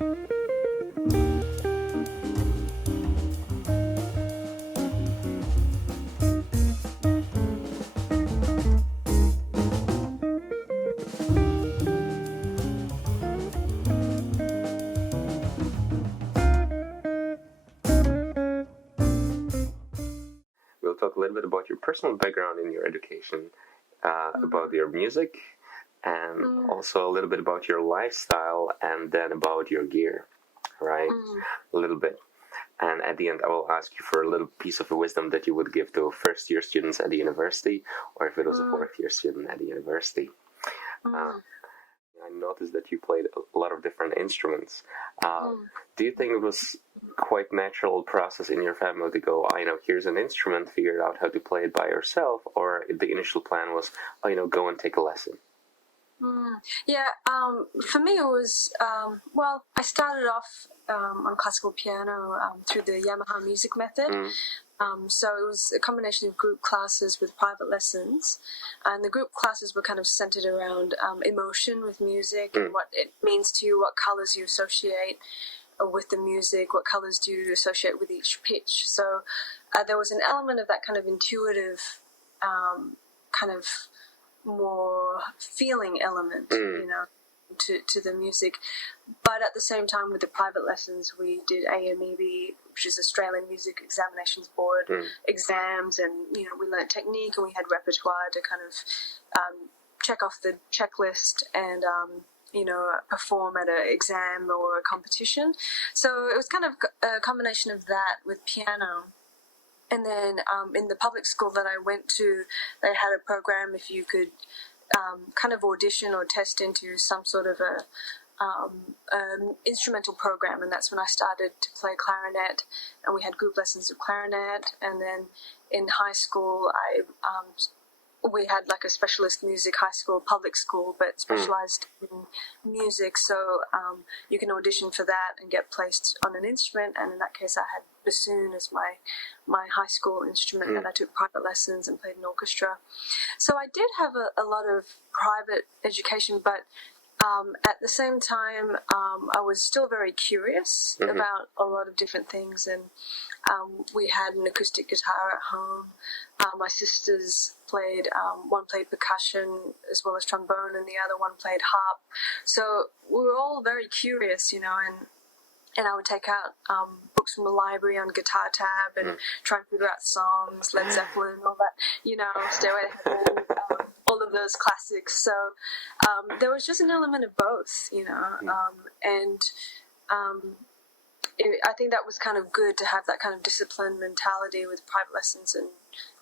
We'll talk a little bit about your personal background in your education, about your music, and also a little bit about your lifestyle, and then about your gear, right? A little bit. And at the end, I will ask you for a little piece of wisdom that you would give to first-year students at the university, or if it was a fourth-year student at the university. I noticed that you played a lot of different instruments. Do you think it was quite natural process in your family to go, here's an instrument, figure out how to play it by yourself, or the initial plan was, go and take a lesson? For me it was, I started off on classical piano through the Yamaha music method. So it was a combination of group classes with private lessons, and the group classes were kind of centered around emotion with music and what it means to you, what colors you associate with the music, what colors do you associate with each pitch. So there was an element of that kind of intuitive, kind of more feeling element, to the music. But at the same time, with the private lessons, we did AMEB, which is Australian Music Examinations Board exams, and we learnt technique, and we had repertoire to kind of check off the checklist and perform at an exam or a competition. So it was kind of a combination of that with piano. And then in the public school that I went to, they had a program if you could kind of audition or test into some sort of an instrumental program, and that's when I started to play clarinet, and we had group lessons of clarinet. And then in high school, we had like a specialist music high school, public school, but specialized in music. So you can audition for that and get placed on an instrument. And in that case, I had bassoon as my high school instrument that I took private lessons and played in orchestra. So I did have a lot of private education, but at the same time, I was still very curious about a lot of different things, and we had an acoustic guitar at home. My sisters played, one played percussion as well as trombone, and the other one played harp. So we were all very curious, and I would take out books from the library on guitar tab and try and figure out songs, Led Zeppelin, all that, Stairway to Heaven, all of those classics. So there was just an element of both, and I think that was kind of good to have that kind of disciplined mentality with private lessons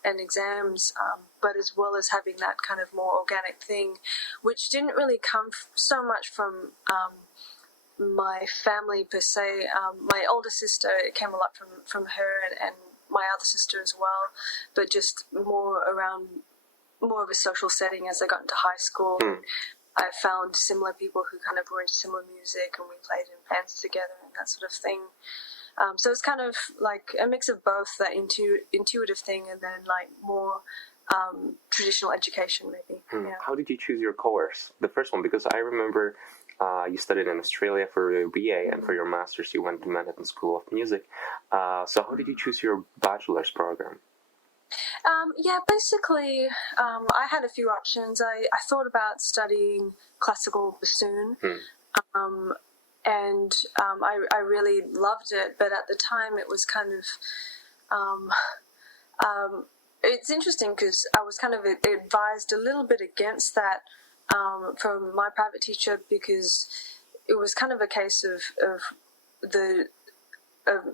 and exams, but as well as having that kind of more organic thing, which didn't really come so much from my family per se. My older sister, it came a lot from her and my other sister as well, but just more of a social setting as I got into high school. I found similar people who kind of were into similar music, and we played in bands together and that sort of thing. So it's kind of like a mix of both, that intuitive thing and then like more traditional education maybe. Yeah. How did you choose your course? The first one, because I remember you studied in Australia for your BA, and for your master's you went to Manhattan School of Music. So how did you choose your bachelor's program? Basically, I had a few options. I thought about studying classical bassoon, and I really loved it, but at the time it was kind of, it's interesting because I was kind of advised a little bit against that from my private teacher, because it was kind of a case of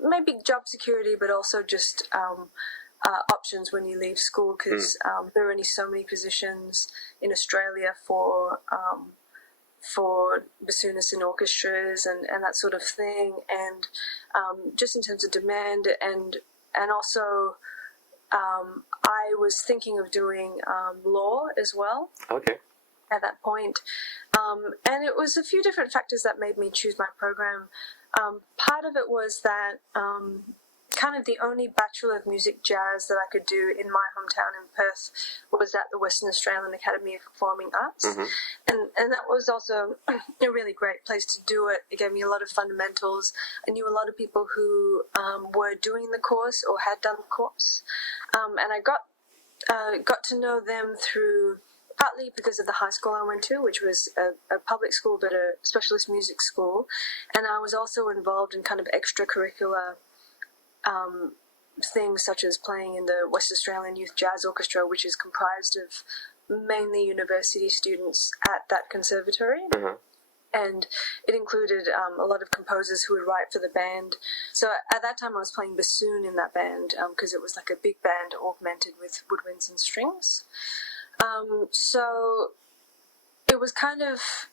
maybe job security, but also just options when you leave school, because there are only so many positions in Australia for bassoonists in orchestras and that sort of thing, and just in terms of demand, and also I was thinking of doing law as well. Okay. At that point, and it was a few different factors that made me choose my program. Part of it was that kind of the only Bachelor of Music Jazz that I could do in my hometown in Perth was at the Western Australian Academy of Performing Arts. And that was also a really great place to do it. It gave me a lot of fundamentals. I knew a lot of people who were doing the course or had done the course. And I got to know them through, partly because of the high school I went to, which was a public school but a specialist music school. And I was also involved in kind of extracurricular things such as playing in the West Australian Youth Jazz Orchestra, which is comprised of mainly university students at that conservatory. And it included a lot of composers who would write for the band. So at that time I was playing bassoon in that band because it was like a big band augmented with woodwinds and strings. So it was kind of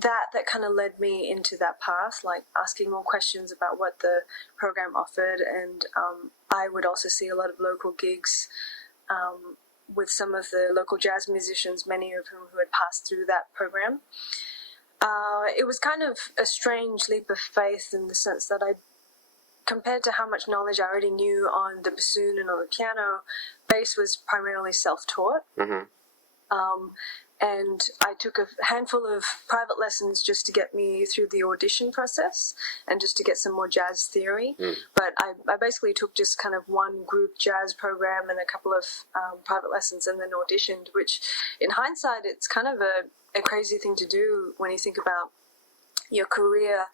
that kind of led me into that path, like asking more questions about what the program offered. And I would also see a lot of local gigs with some of the local jazz musicians, many of whom who had passed through that program. It was kind of a strange leap of faith in the sense that compared to how much knowledge I already knew on the bassoon and on the piano, bass was primarily self-taught. And I took a handful of private lessons just to get me through the audition process and just to get some more jazz theory. But I basically took just kind of one group jazz program and a couple of private lessons and then auditioned, which in hindsight, it's kind of a crazy thing to do when you think about your career.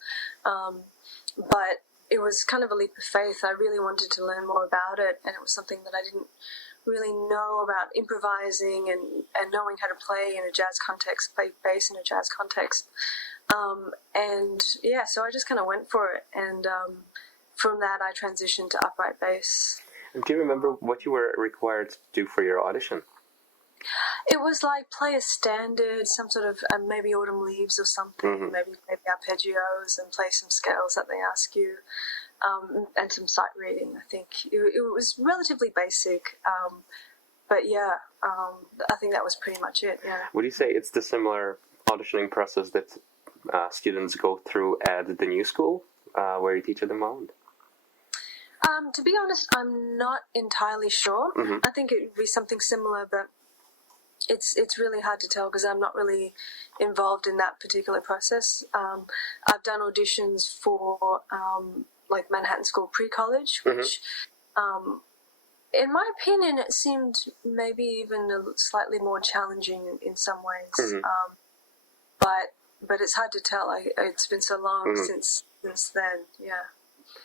But it was kind of a leap of faith. I really wanted to learn more about it, and it was something that I didn't really know about, improvising and knowing how to play in a jazz context, play bass in a jazz context. And yeah, so I just kind of went for it. And from that, I transitioned to upright bass. And do you remember what you were required to do for your audition? It was like play a standard, some sort of maybe Autumn Leaves or something, maybe arpeggios and play some scales that they ask you. And some sight reading, I think. It was relatively basic, but yeah, I think that was pretty much it, yeah. Would you say it's the similar auditioning process that students go through at the new school, where you teach at the moment? To be honest, I'm not entirely sure. I think it would be something similar, but it's really hard to tell because I'm not really involved in that particular process. I've done auditions for like Manhattan School pre-college, which in my opinion it seemed maybe even slightly more challenging in some ways. But it's hard to tell. It's been so long since then, yeah.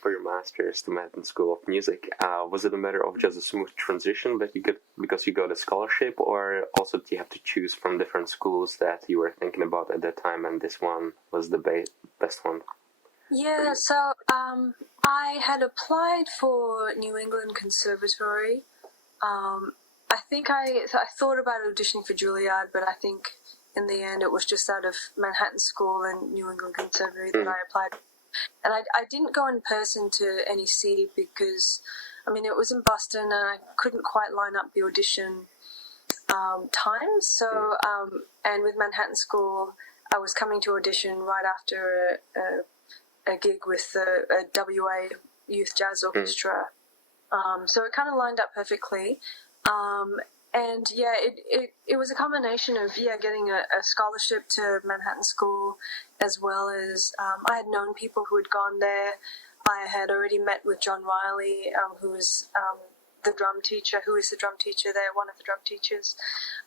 For your master's to Manhattan School of Music, was it a matter of just a smooth transition that you get because you got a scholarship, or also do you have to choose from different schools that you were thinking about at that time, and this one was the best one? Yeah, so I had applied for New England Conservatory. I think I thought about auditioning for Juilliard, but I think in the end it was just out of Manhattan School and New England Conservatory that I applied. And I didn't go in person to NEC because, I mean, it was in Boston and I couldn't quite line up the audition times. So, and with Manhattan School, I was coming to audition right after a gig with the WA Youth Jazz Orchestra. So it kind of lined up perfectly. And yeah, it was a combination of getting a scholarship to Manhattan School, as well as I had known people who had gone there. I had already met with John Riley, who was the drum teacher, who is the drum teacher there, one of the drum teachers.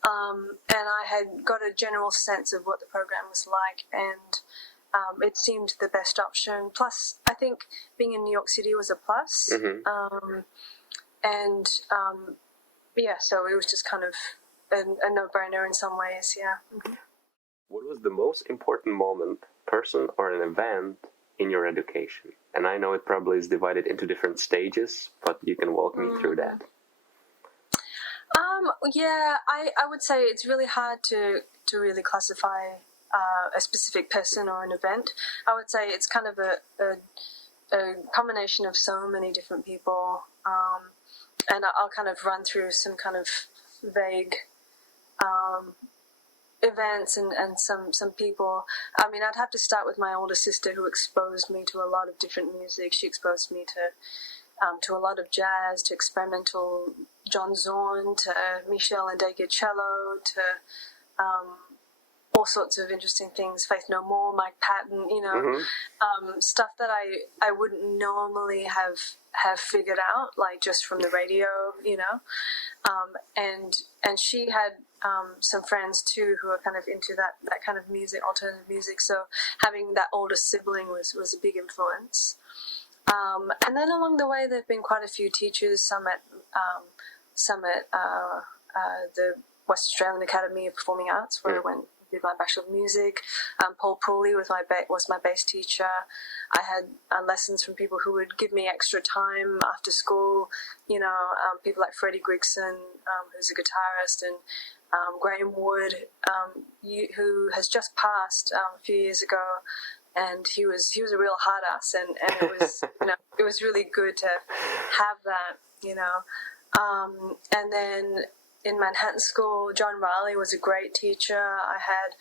And I had got a general sense of what the program was like, and it seemed the best option. Plus, I think being in New York City was a plus. Yeah, so it was just kind of a no-brainer in some ways, yeah. What was the most important moment, person or an event, in your education? And I know it probably is divided into different stages, but you can walk me through that. Yeah, I would say it's really hard to really classify a specific person or an event. I would say it's kind of a combination of so many different people. And I'll kind of run through some kind of vague events and some people. I mean, I'd have to start with my older sister, who exposed me to a lot of different music. She exposed me to to a lot of jazz, to experimental John Zorn, to Michel and Deke cello, to all sorts of interesting things, Faith No More, Mike Patton, stuff that I wouldn't normally have figured out, like just from the radio, and she had some friends too who are kind of into that kind of music, alternative music, so having that older sibling was a big influence. And then along the way, there have been quite a few teachers, some at the West Australian Academy of Performing Arts, where I went did my Bachelor of Music. Paul Pooley was my bass teacher. I had lessons from people who would give me extra time after school. People like Freddie Grigson, who's a guitarist, and Graham Wood, who has just passed a few years ago. And he was a real hard ass, and it was it was really good to have that, and then in Manhattan School, John Riley was a great teacher. I had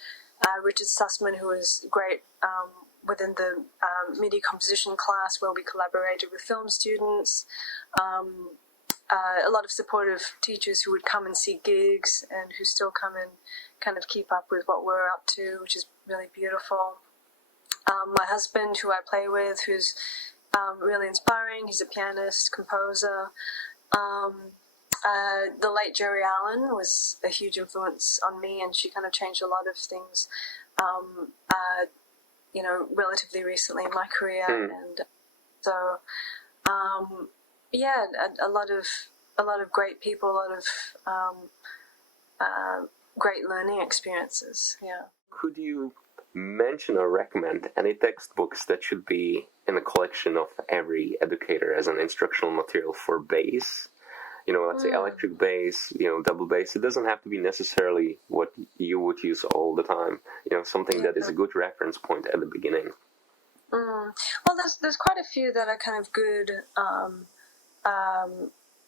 Richard Sussman, who was great within the MIDI composition class, where we collaborated with film students. A lot of supportive teachers who would come and see gigs, and who still come and kind of keep up with what we're up to, which is really beautiful. My husband, who I play with, who's really inspiring. He's a pianist, composer. The late Jerry Allen was a huge influence on me, and she kind of changed a lot of things, relatively recently in my career. And so, a lot of great people, a lot of great learning experiences. Yeah. Could you mention or recommend any textbooks that should be in a collection of every educator as an instructional material for bass? Let's say electric bass, double bass. It doesn't have to be necessarily what you would use all the time. Something that is a good reference point at the beginning. Well, there's quite a few that are kind of good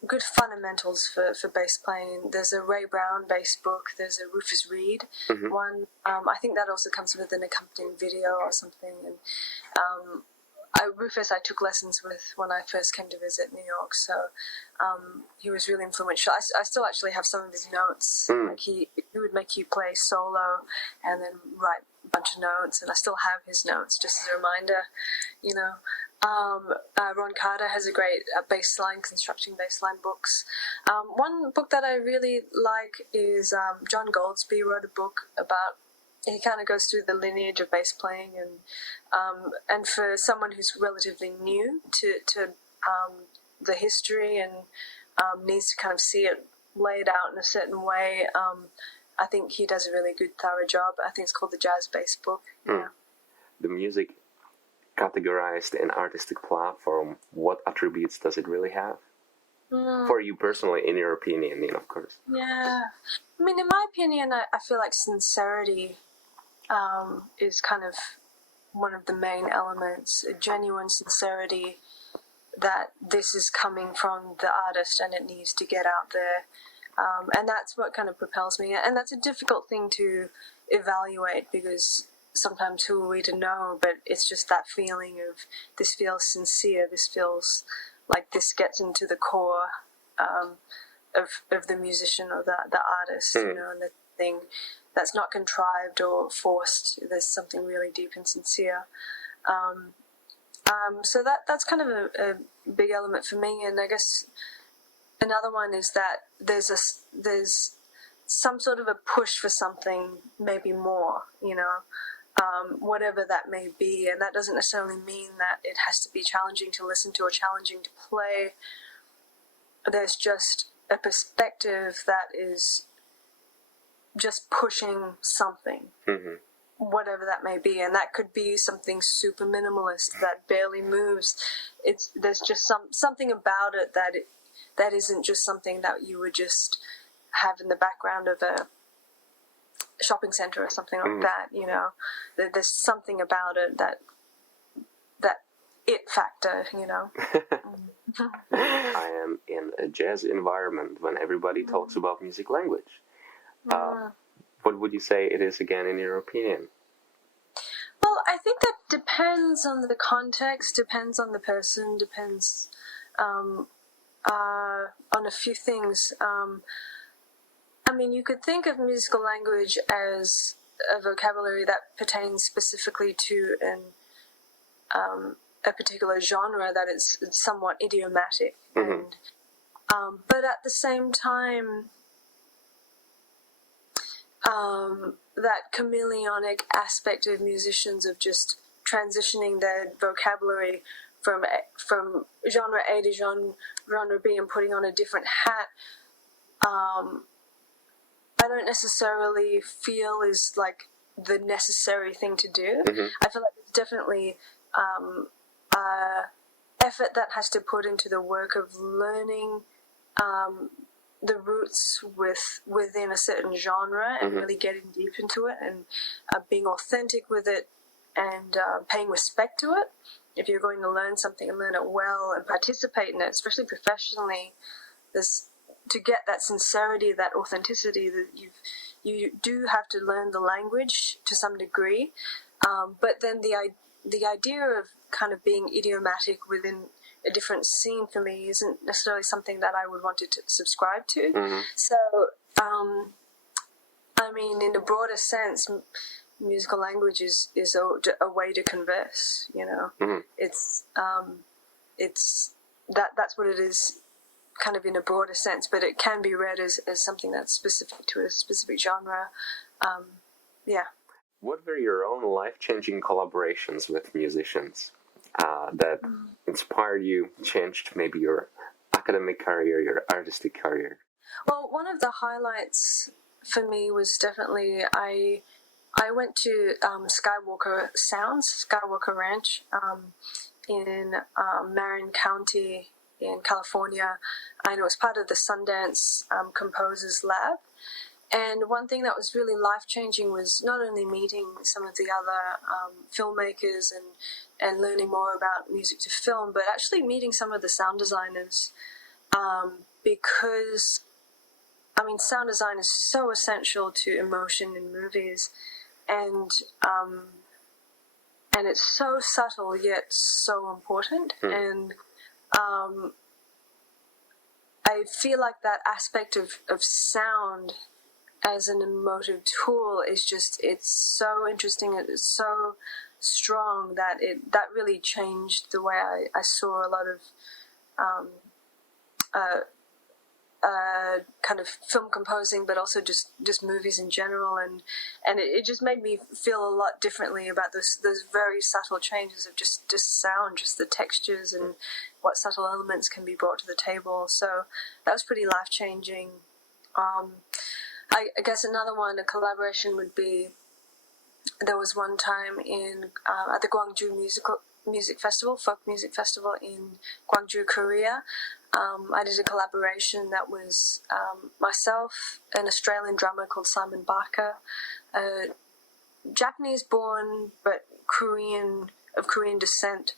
good fundamentals for bass playing. There's a Ray Brown bass book. There's a Rufus Reed one. I think that also comes with an accompanying video or something. And Rufus I took lessons with when I first came to visit New York, so he was really influential. I still actually have some of his notes. Like he would make you play solo and then write a bunch of notes, and I still have his notes just as a reminder, Ron Carter has a great constructing bassline books. One book that I really like is John Goldsby wrote a book about. He kind of goes through the lineage of bass playing, and for someone who's relatively new to the history and needs to kind of see it laid out in a certain way, I think he does a really good, thorough job. I think it's called the Jazz Bass Book. Yeah. The music categorized in artistic platform, what attributes does it really have? For you personally, in your opinion, of course. Yeah. I mean, in my opinion, I feel like sincerity is kind of one of the main elements, a genuine sincerity that this is coming from the artist and it needs to get out there. And that's what kind of propels me. And that's a difficult thing to evaluate, because sometimes who are we to know, but it's just that feeling of this feels sincere, this feels like this gets into the core of the musician or the artist, and the thing that's not contrived or forced. There's something really deep and sincere. So that's kind of a big element for me. And I guess another one is that there's some sort of a push for something, maybe more, whatever that may be. And that doesn't necessarily mean that it has to be challenging to listen to or challenging to play. There's just a perspective that is just pushing something, whatever that may be. And that could be something super minimalist that barely moves. There's just something about it that isn't just something that you would just have in the background of a shopping center or something like that. There's something about it that it factor. I am in a jazz environment when everybody talks about music language. What would you say it is again, in your opinion? Well, I think that depends on the context, depends on the person, depends on a few things. I mean, you could think of musical language as a vocabulary that pertains specifically to a particular genre, that it's somewhat idiomatic. And but at the same time, that chameleonic aspect of musicians of just transitioning their vocabulary from genre A to genre B and putting on a different hat, I don't necessarily feel is like the necessary thing to do. I feel like it's definitely effort that has to put into the work of learning the roots within a certain genre and really getting deep into it and being authentic with it and paying respect to it. If you're going to learn something and learn it well and participate in it, especially professionally, to get that sincerity, that authenticity, that you do have to learn the language to some degree. But then the idea of kind of being idiomatic within a different scene for me isn't necessarily something that I would want to subscribe to. So, I mean, in a broader sense, musical language is a way to converse. You know, it's that's what it is, kind of in a broader sense. But it can be read as something that's specific to a specific genre. Yeah. What were your own life-changing collaborations with musicians that inspired you, changed maybe your academic career, your artistic career? Well, one of the highlights for me was definitely I went to Skywalker Ranch in Marin County in California, and it was part of the Sundance Composers Lab. And one thing that was really life-changing was not only meeting some of the other filmmakers and learning more about music to film, but actually meeting some of the sound designers, because, I mean, sound design is so essential to emotion in movies, and it's so subtle yet so important. And I feel like that aspect of sound as an emotive tool is just, it's so interesting, it's so strong that that really changed the way I saw a lot of kind of film composing, but also just movies in general, and it just made me feel a lot differently about those very subtle changes of just sound, just the textures and what subtle elements can be brought to the table. So that was pretty life-changing. I guess another one, a collaboration, would be, there was one time in at the Gwangju Music Festival, folk music festival in Gwangju, Korea. I did a collaboration that was myself, an Australian drummer called Simon Barker, a Japanese-born but of Korean descent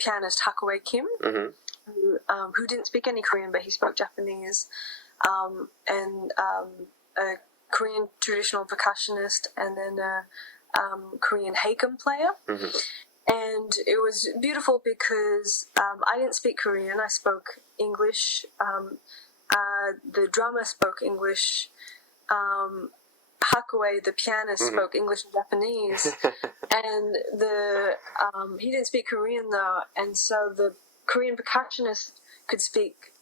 pianist Hakue Kim, who didn't speak any Korean but he spoke Japanese, and a Korean traditional percussionist, and then a Korean hakum player. And it was beautiful because I didn't speak Korean, I spoke English. The drummer spoke English. Hakue, the pianist, spoke English and Japanese. And he didn't speak Korean though, and so the Korean percussionist could speak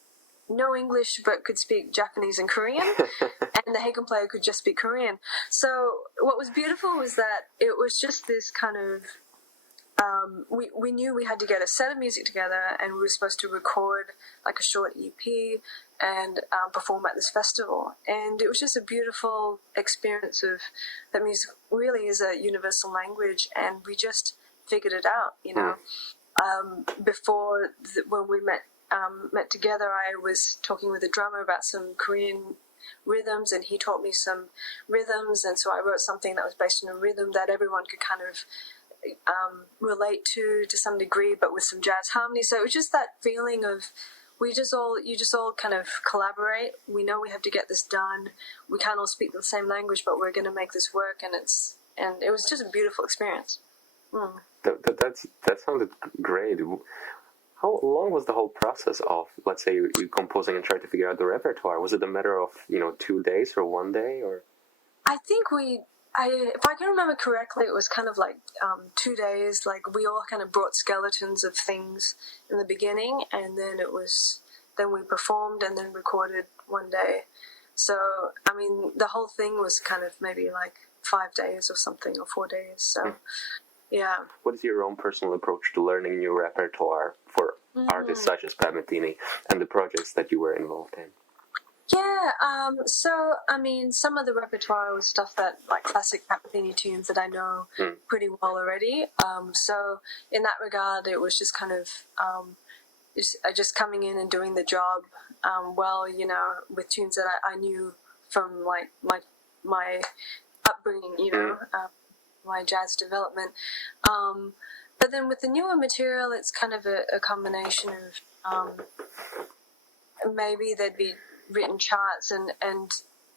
no English but could speak Japanese and Korean, and the hakum player could just speak Korean. So what was beautiful was that it was just this kind of we knew we had to get a set of music together, and we were supposed to record like a short EP and perform at this festival. And it was just a beautiful experience of that music really is a universal language, and we just figured it out, you know. When we met together, I was talking with the drummer about some Korean rhythms, and he taught me some rhythms, and so I wrote something that was based on a rhythm that everyone could kind of relate to some degree, but with some jazz harmony. So it was just that feeling of you just all kind of collaborate. We know we have to get this done. We can't all speak the same language, but we're going to make this work, and it was just a beautiful experience. That sounded great. How long was the whole process of, let's say, you composing and trying to figure out the repertoire? Was it a matter of 2 days or 1 day, or? I think if I can remember correctly, it was kind of like 2 days. Like we all kind of brought skeletons of things in the beginning, and then then we performed and then recorded 1 day. So I mean, the whole thing was kind of maybe like 5 days or something, or 4 days. So. Yeah. What is your own personal approach to learning new repertoire for artists such as Pat Metheny and the projects that you were involved in? Yeah, so, I mean, some of the repertoire was stuff that, like classic Pat Metheny tunes that I know pretty well already. So, in that regard, it was just kind of just coming in and doing the job well, with tunes that I knew from, like, my upbringing, my jazz development. But then with the newer material, it's kind of a combination of maybe there'd be written charts and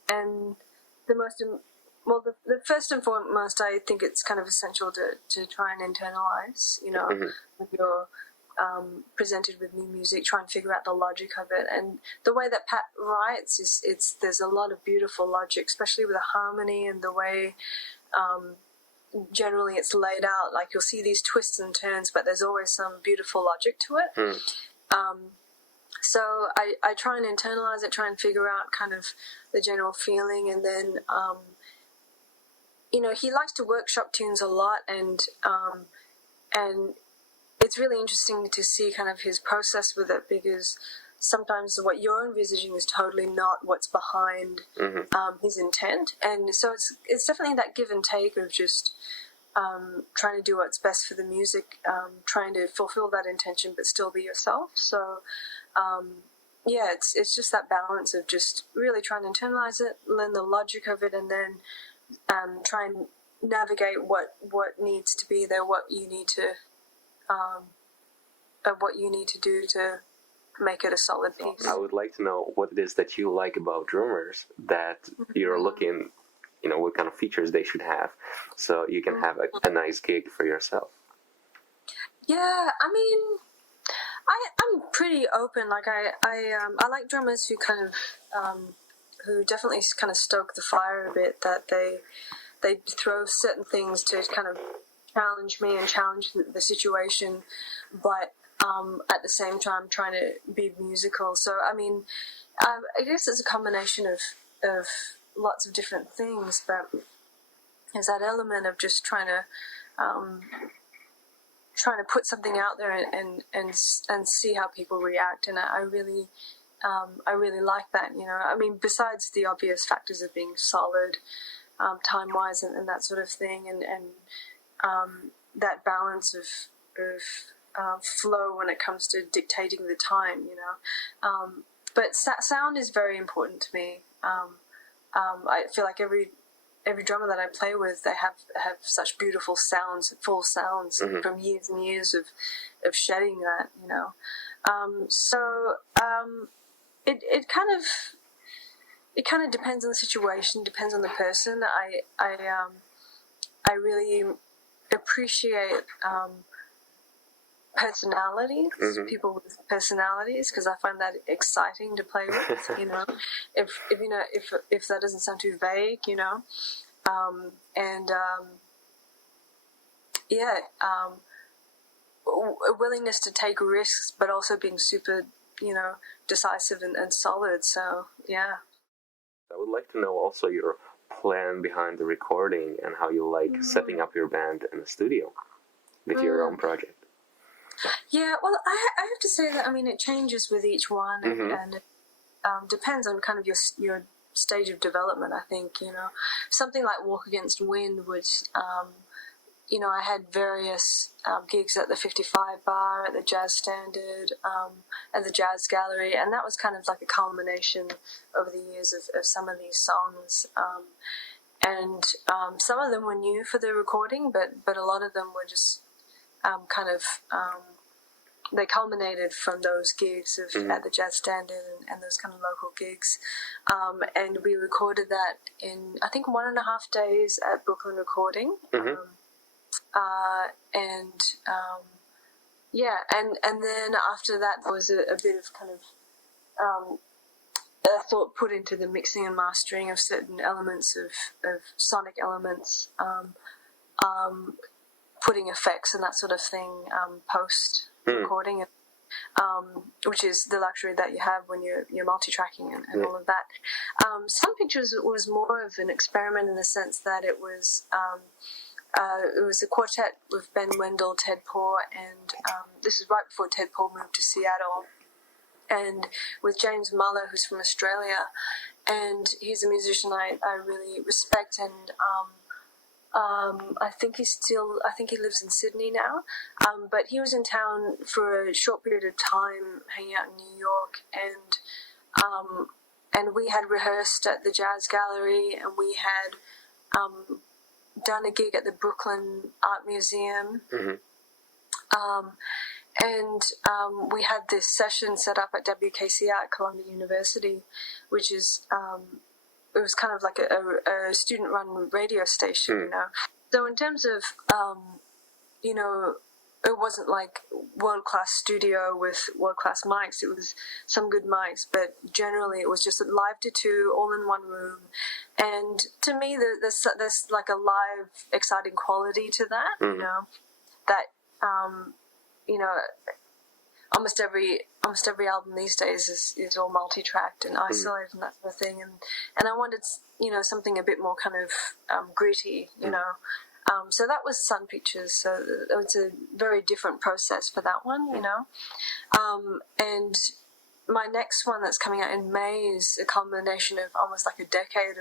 the most the first and foremost, I think it's kind of essential to try and internalize, when you're presented with new music, try and figure out the logic of it. And the way that Pat writes there's a lot of beautiful logic, especially with the harmony and the way generally it's laid out. Like you'll see these twists and turns, but there's always some beautiful logic to it. So I try and internalize it, try and figure out kind of the general feeling, and then he likes to workshop tunes a lot, and it's really interesting to see kind of his process with it, because sometimes what you're envisaging is totally not what's behind his intent. And so it's definitely that give and take of just trying to do what's best for the music, trying to fulfill that intention but still be yourself. So it's just that balance of just really trying to internalize it, learn the logic of it, and then try and navigate what needs to be there, what you need to do to make it a solid piece. I would like to know what it is that you like about drummers that you're looking, what kind of features they should have, so you can have a nice gig for yourself. Yeah, I mean, I'm pretty open. Like I like drummers who kind of who definitely kind of stoke the fire a bit. That they throw certain things to kind of challenge me and challenge the situation, but at the same time trying to be musical. So I mean, I guess it's a combination of lots of different things, but there's that element of just trying to put something out there and see how people react. And I really like that. I mean, besides the obvious factors of being solid, time-wise and that sort of thing, and that balance of flow when it comes to dictating the time, but sound is very important to me. I feel like every drummer that I play with, they have such beautiful sounds, full sounds from years and years of shedding that, it kind of depends on the situation, depends on the person. I really appreciate personalities, people with personalities, because I find that exciting to play with. If that doesn't sound too vague, a willingness to take risks, but also being super, decisive and solid. So yeah. I would like to know also your plan behind the recording and how you like setting up your band in the studio with your own project. Yeah, well, I have to say that, I mean, it changes with each one, and it depends on kind of your stage of development, I think. Something like Walk Against Wind was, I had various gigs at the 55 Bar, at the Jazz Standard, at the Jazz Gallery, and that was kind of like a culmination over the years of some of these songs. And some of them were new for the recording, but a lot of them were just they culminated from those gigs at the Jazz Standard and those kind of local gigs. And we recorded that in, I think, 1.5 days at Brooklyn Recording. and then after that there was a bit of kind of thought put into the mixing and mastering of certain elements of sonic elements, putting effects and that sort of thing post recording, which is the luxury that you have when you're multi-tracking and all of that. Some pictures was more of an experiment in the sense that it was a quartet with Ben Wendell, Ted Poor, and this is right before Ted Poor moved to Seattle, and with James Muller, who's from Australia, and he's a musician I really respect, and I think he lives in Sydney now, but he was in town for a short period of time hanging out in New York, and we had rehearsed at the Jazz Gallery, and we had done a gig at the Brooklyn Art Museum. And we had this session set up at WKCR at Columbia University, which is, it was kind of like a student-run radio station, you know. So in terms of, you know, it wasn't like world-class studio with world-class mics. It was some good mics, but generally it was just a live to two, all in one room. And to me, there's like a live, exciting quality to that, you know, that, you know, almost every album these days is all multi-tracked and isolated and that sort of thing. And I wanted, you know, something a bit more kind of gritty, you know. So that was Sun Pictures. So it's a very different process for that one, you know. And my next one that's coming out in May is a culmination of almost like a decade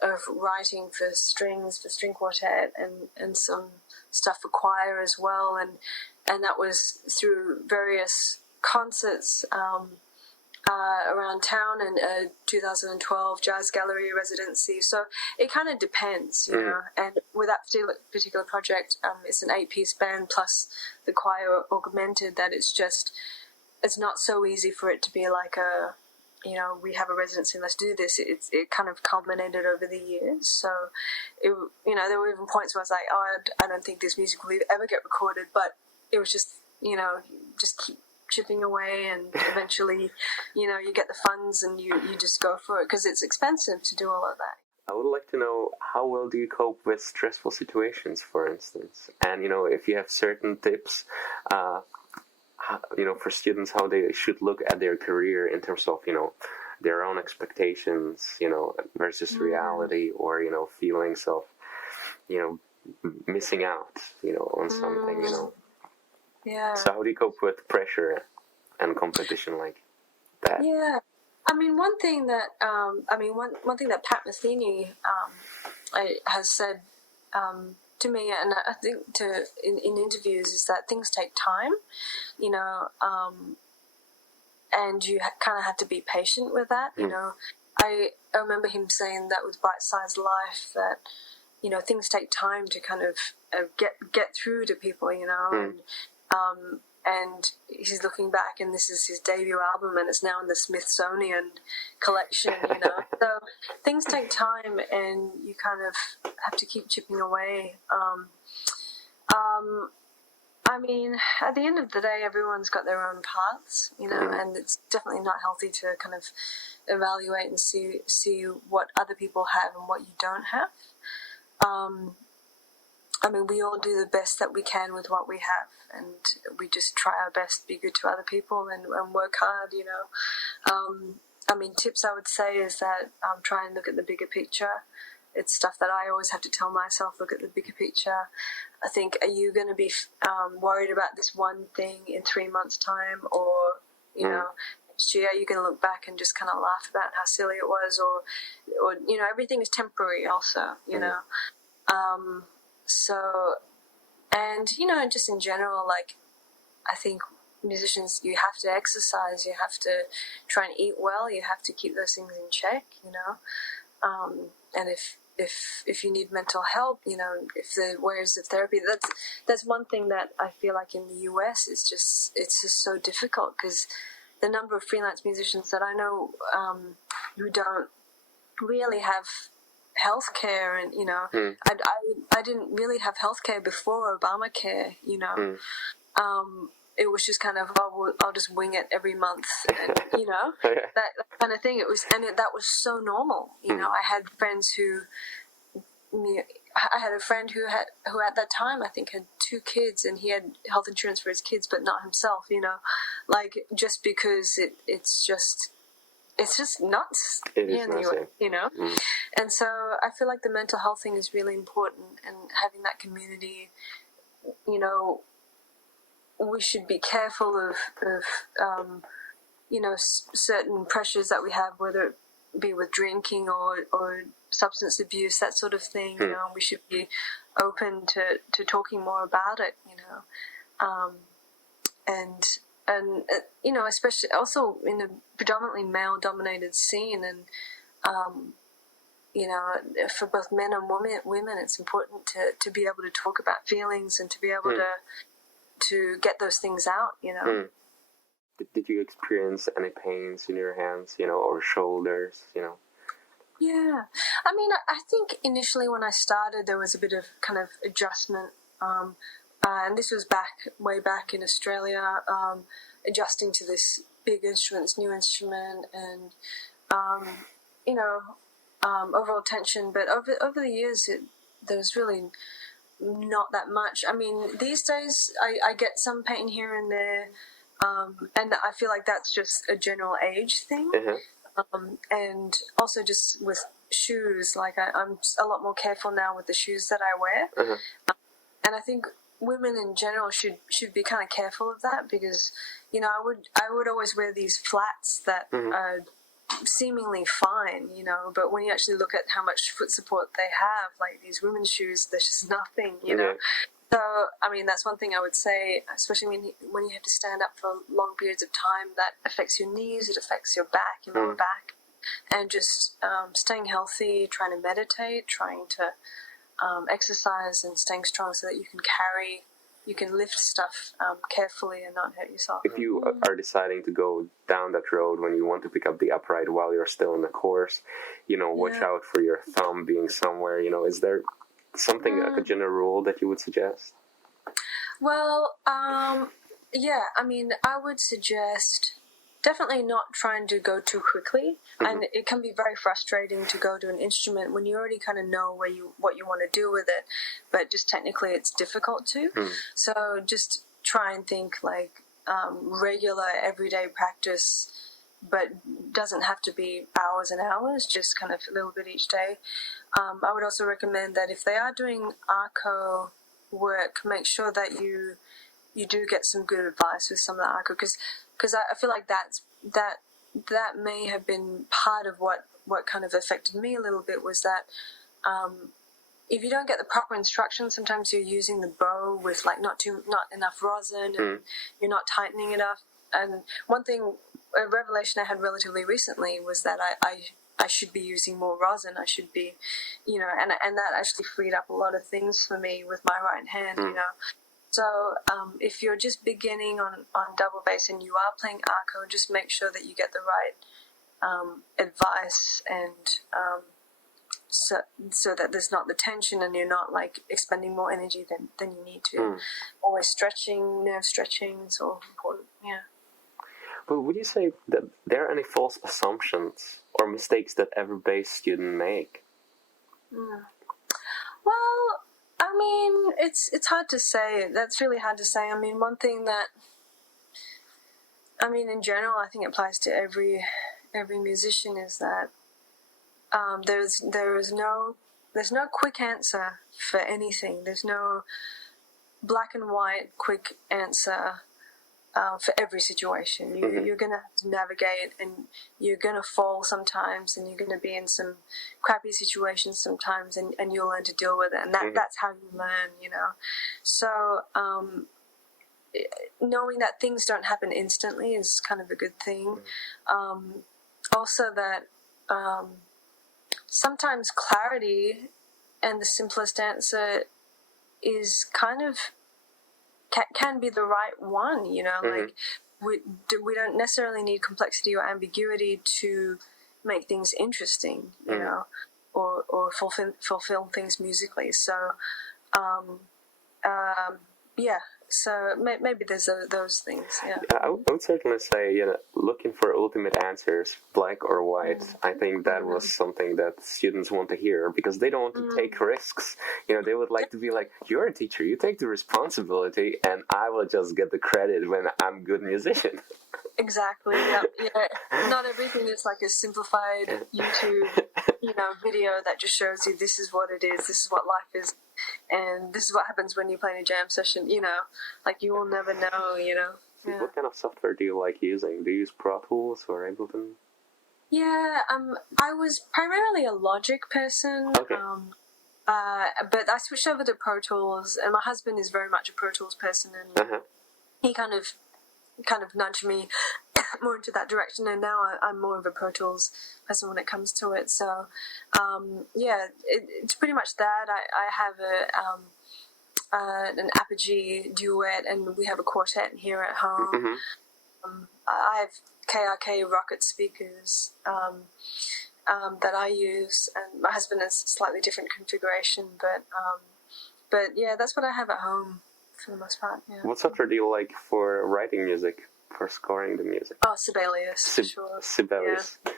of writing for strings, for string quartet, and some stuff for choir as well. And that was through various concerts around town and a 2012 Jazz Gallery residency. So it kind of depends, you know. And with that particular project, it's an 8-piece band plus the choir augmented, that it's not so easy for it to be like a, you know, we have a residency, let's do this. It kind of culminated over the years. So, you know, there were even points where I was like, oh, I don't think this music will ever get recorded, but it was just, you know, just keep chipping away, and eventually, you know, you get the funds and you just go for it, because it's expensive to do all of that. I would like to know, how well do you cope with stressful situations, for instance? And, you know, if you have certain tips, you know, for students, how they should look at their career in terms of, you know, their own expectations, you know, versus reality, or, you know, feelings of, you know, missing out, you know, on something, you know. Yeah. So how do you cope with pressure and competition like that? Yeah. I mean, one thing that one thing that Pat Metheny has said to me, and I think in interviews, is that things take time, you know, and you kind of have to be patient with that. You know, I remember him saying that with Bite Size Life, that, you know, things take time to kind of get through to people, you know, and he's looking back, and this is his debut album, and it's now in the Smithsonian collection, you know. So things take time, and you kind of have to keep chipping away. I mean, at the end of the day, everyone's got their own paths, you know, and it's definitely not healthy to kind of evaluate and see what other people have and what you don't have. I mean, we all do the best that we can with what we have, and we just try our best to be good to other people and work hard, you know. I mean, tips I would say is that try and look at the bigger picture. It's stuff that I always have to tell myself, look at the bigger picture. I think, are you going to be worried about this one thing in 3 months' time, or, you know, next year you're going to look back and just kind of laugh about how silly it was, or you know, everything is temporary also, you know. So, and, you know, just in general, like, I think musicians, you have to exercise, you have to try and eat well, you have to keep those things in check, you know. And if you need mental help, you know, if the ways of therapy, that's one thing that I feel like in the US it's just so difficult, because the number of freelance musicians that I know who don't really have healthcare, and, you know, I didn't really have healthcare before Obamacare, you know. it was just kind of, I'll just wing it every month, and that kind of thing. It was, that was so normal. I had friends I had a friend who at that time I think had 2 kids, and he had health insurance for his kids but not himself. Just because it's just nuts It is here in the US. And so I feel like the mental health thing is really important, and having that community. We should be careful of certain pressures that we have, whether it be with drinking or substance abuse, that sort of thing. We should be open to talking more about it. Especially also in a predominantly male-dominated scene, and for both men and women, it's important to be able to talk about feelings and to be able to get those things out. Did you experience any pains in your hands, or shoulders, Yeah. I mean, I think initially when I started, there was a bit of kind of adjustment. And this was way back in Australia, adjusting to this big instrument, this new instrument, and, overall tension. But over the years, there's really not that much. I mean, these days, I get some pain here and there, and I feel like that's just a general age thing. And also just with shoes, like I'm a lot more careful now with the shoes that I wear. And I think women in general should be kind of careful of that, because I would always wear these flats that are seemingly fine, but when you actually look at how much foot support they have, like these women's shoes, there's just nothing, know. So, I mean, that's one thing I would say, especially when you have to stand up for long periods of time, that affects your knees, it affects your back, your lower back, and just staying healthy, trying to meditate, trying to exercise, and staying strong so that you can lift stuff carefully and not hurt yourself. If you are deciding to go down that road when you want to pick up the upright while you're still in the course, watch out for your thumb being somewhere, is there something like a general rule that you would suggest? Well, yeah, I mean, I would suggest definitely not trying to go too quickly, and it can be very frustrating to go to an instrument when you already kind of know what you want to do with it, but just technically it's difficult to. So just try and think like regular everyday practice, but doesn't have to be hours and hours, just kind of a little bit each day. I would also recommend that if they are doing arco work, make sure that you do get some good advice with some of the arco, because I feel like that may have been part of what kind of affected me a little bit, was that if you don't get the proper instructions, sometimes you're using the bow with like not enough rosin, and you're not tightening enough. And a revelation I had relatively recently was that I should be using more rosin. I should be, and that actually freed up a lot of things for me with my right hand, So if you're just beginning on double bass and you are playing arco, just make sure that you get the right advice, and so that there's not the tension and you're not like expending more energy than you need to. Always stretching, nerve stretching is all important. But would you say that there are any false assumptions or mistakes that every bass student make? Well, I mean, it's hard to say. That's really hard to say. I mean, one thing that, in general, I think applies to every musician is that there's no quick answer for anything. There's no black and white quick answer for every situation. You're going to have to navigate, and you're going to fall sometimes, and you're going to be in some crappy situations sometimes, and you'll learn to deal with it. And that's how you learn, So knowing that things don't happen instantly is kind of a good thing. Also that sometimes clarity and the simplest answer is kind of can be the right one, like we don't necessarily need complexity or ambiguity to make things interesting, or fulfill things musically. So, So maybe there's those things. Yeah. I would certainly say, looking for ultimate answers, black or white. I think that was something that students want to hear because they don't want to take risks. They would like to be like, you're a teacher, you take the responsibility, and I will just get the credit when I'm a good musician. Exactly. Yeah. Not everything is like a simplified YouTube, video that just shows you this is what it is, this is what life is, and this is what happens when you play in a jam session. Like you will never know. Yeah. What kind of software do you like using? Do you use Pro Tools or Ableton? Yeah. I was primarily a Logic person. Okay. But I switched over to Pro Tools, and my husband is very much a Pro Tools person, and he kind of nudged me more into that direction, and now I'm more of a Pro Tools person when it comes to it. So, it's pretty much that. I have an Apogee duet, and we have a quartet here at home. I have KRK Rocket speakers that I use, and my husband has a slightly different configuration, but yeah, that's what I have at home for the most part. Yeah. What software do you like for writing music, for scoring the music? Oh, Sibelius, for sure. Sibelius. Yeah.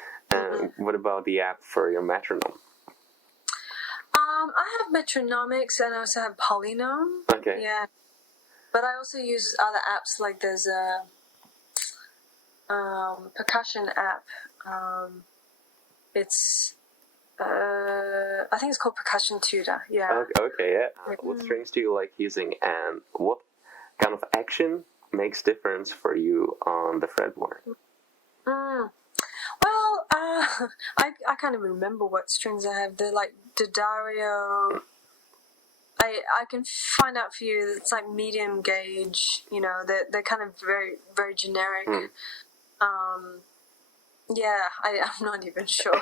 And what about the app for your metronome? I have Metronomics, and I also have Polynome. Okay. Yeah. But I also use other apps, like there's a percussion app. It's I think it's called Percussion Tutor. Yeah. Okay. Yeah. What strings do you like using, and what kind of action makes difference for you on the fretboard? Well, I can't even remember what strings I have. They're like D'Addario. I can find out for you. It's like medium gauge. They're kind of very, very generic. Yeah, I'm not even sure.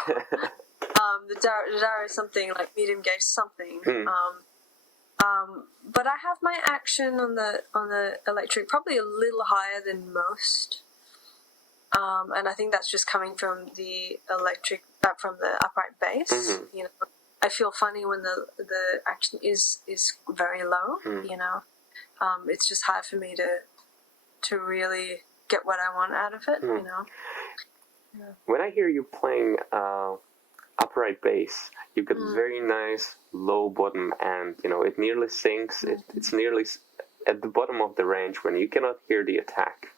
The D'Addario is something like medium gauge something. But I have my action on the electric probably a little higher than most. And I think that's just coming from the electric, from the upright bass. I feel funny when the action is very low. It's just hard for me to really get what I want out of it. Yeah. When I hear you playing upright bass, you've got very nice low bottom, and it nearly sinks. It's nearly at the bottom of the range when you cannot hear the attack.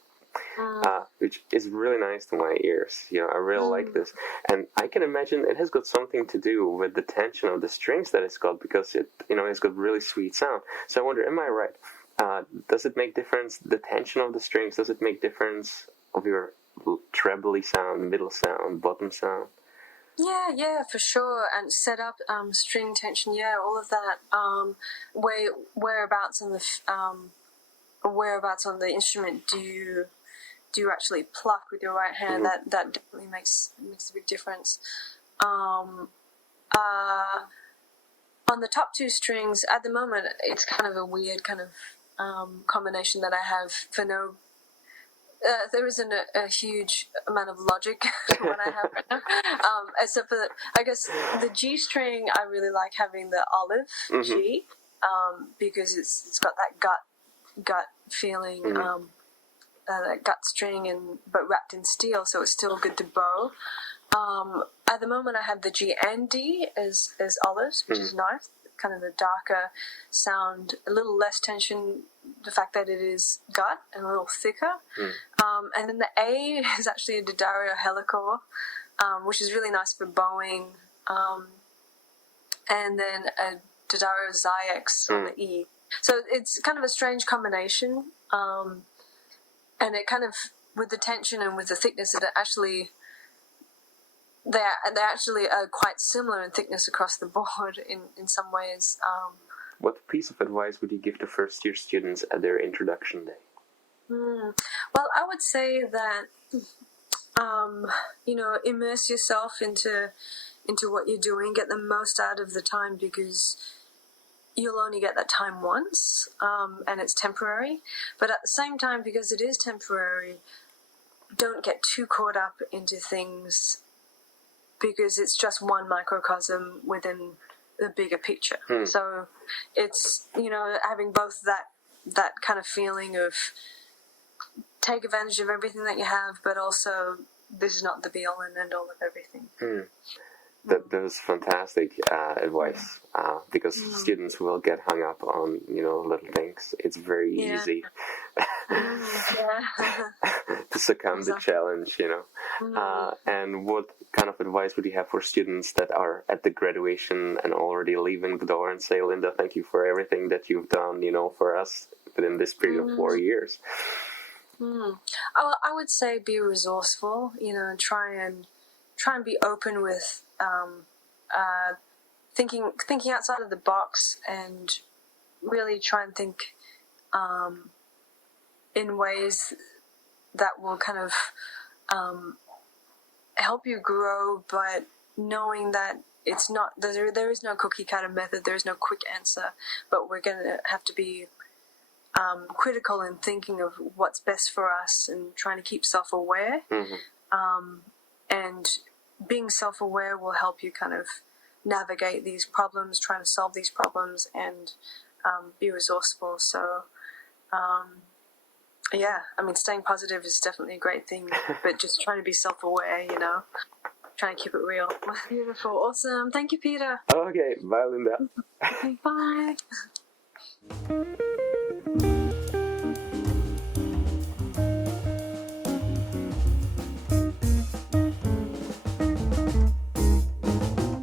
Which is really nice to my ears. I really like this, and I can imagine it has got something to do with the tension of the strings that it's got, because it's got really sweet sound. So I wonder, am I right? Does it make difference, the tension of the strings? Does it make difference of your trebly sound, middle sound, bottom sound? Yeah, for sure. And set up, string tension, all of that. Whereabouts on the instrument do you actually pluck with your right hand? That definitely makes a big difference. On the top two strings, at the moment, it's kind of a weird kind of combination that I have for no. There isn't a huge amount of logic when I have right now. Except for, I guess, the G string, I really like having the olive G, because it's got that gut feeling, that gut string, but wrapped in steel, so it's still good to bow. At the moment, I have the G and D as olives, which is nice. Kind of a darker sound, a little less tension, the fact that it is gut and a little thicker. And then the A is actually a D'Addario helicore, which is really nice for bowing. And then a D'Addario Zyx on the E. So it's kind of a strange combination. And it kind of, with the tension and with the thickness, they actually are quite similar in thickness across the board in some ways. What piece of advice would you give to first-year students at their introduction day? Well, I would say that immerse yourself into what you're doing, get the most out of the time, because you'll only get that time once, and it's temporary. But at the same time, because it is temporary, don't get too caught up into things, because it's just one microcosm within the bigger picture. So it's, having both that that kind of feeling of take advantage of everything that you have, but also this is not the be all and end all of everything. That was fantastic advice, because students will get hung up on little things. It's very easy to succumb to challenge, and what kind of advice would you have for students that are at the graduation and already leaving the door and say, Linda, thank you for everything that you've done, for us within this period of 4 years? I would say be resourceful, try and be open with thinking outside of the box, and really try and think in ways that will kind of help you grow, but knowing that it's not there is no cookie cutter method, there is no quick answer, but we're going to have to be critical in thinking of what's best for us and trying to keep self-aware. And being self-aware will help you kind of navigate these problems, trying to solve these problems, and be resourceful. So, staying positive is definitely a great thing, but just trying to be self-aware, trying to keep it real. Beautiful. Awesome. Thank you, Peter. Okay. Bye, Linda. Okay, bye.